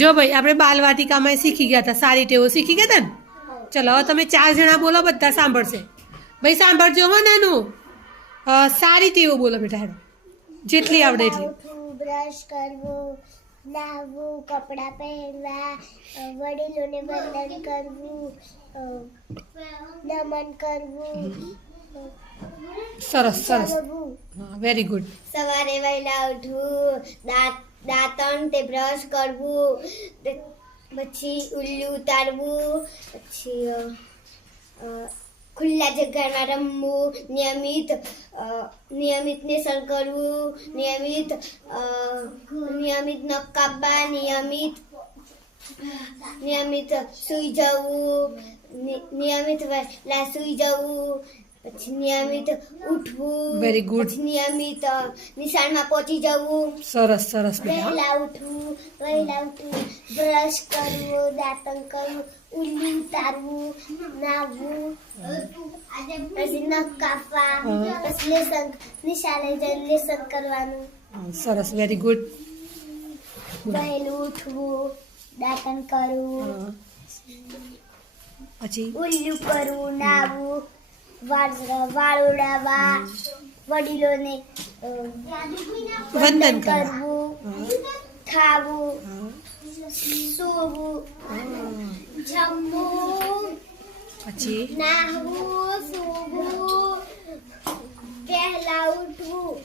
જો ભાઈ આપણે બાલવાટિકામાં શીખી ગયા હતા, સારી ટેવો શીખી ગયા હતા ને. ચલો હવે તમે 4 જણા બોલો, બધા સાંભળશે. ભાઈ સાંભળજો હો નાનું. સારી ટેવો બોલો બેટા, હેડો જેટલી આવડે એટલી. બ્રશ કરવું, નાહવું, કપડાં પહેરવા, વડીલોને વંદન કરવું, નમન કરવું, સરસ સરસ, ચાલવું, વેરી ગુડ. સવારે વહેલા ઉઠવું, દાંતણ તે બ્રશ કરવું, પછી ઉલ્લુ ઉતારવું, પછી ખુલ્લા જગ્યામાં રમવું, નિયમિત નેસણ કરવું, નિયમિત નખ કાપવા, નિયમિત સૂઈ જવું, નિયમિત વહેલા સૂઈ જવું, પછી નિયમિત ઉઠવું, વેરી ગુડ. પછી નિયમિત નિશાળમાં પહોંચી જવું, સરસ સરસ બેટા. વહેલા ઉઠવું, બ્રશ કરવું, દાંતણ કરવું, ઉલ્લી ઉતારવું, નાહવું, પછી નખ કાપવા, પછી નિશાળે જઈને લેસન કરવાનું, સરસ, વેરી ગુડ. વહેલું ઉઠવું, દાંતણ કરવું, પછી ઉલ્લું કરવું, નાહવું, વાળ ઉડાવવા, વડીલોને વંદન કરવું, ખાવું, સૂવું, જમવું, પછી નાહવું, સૂવું, વહેલા ઉઠવું,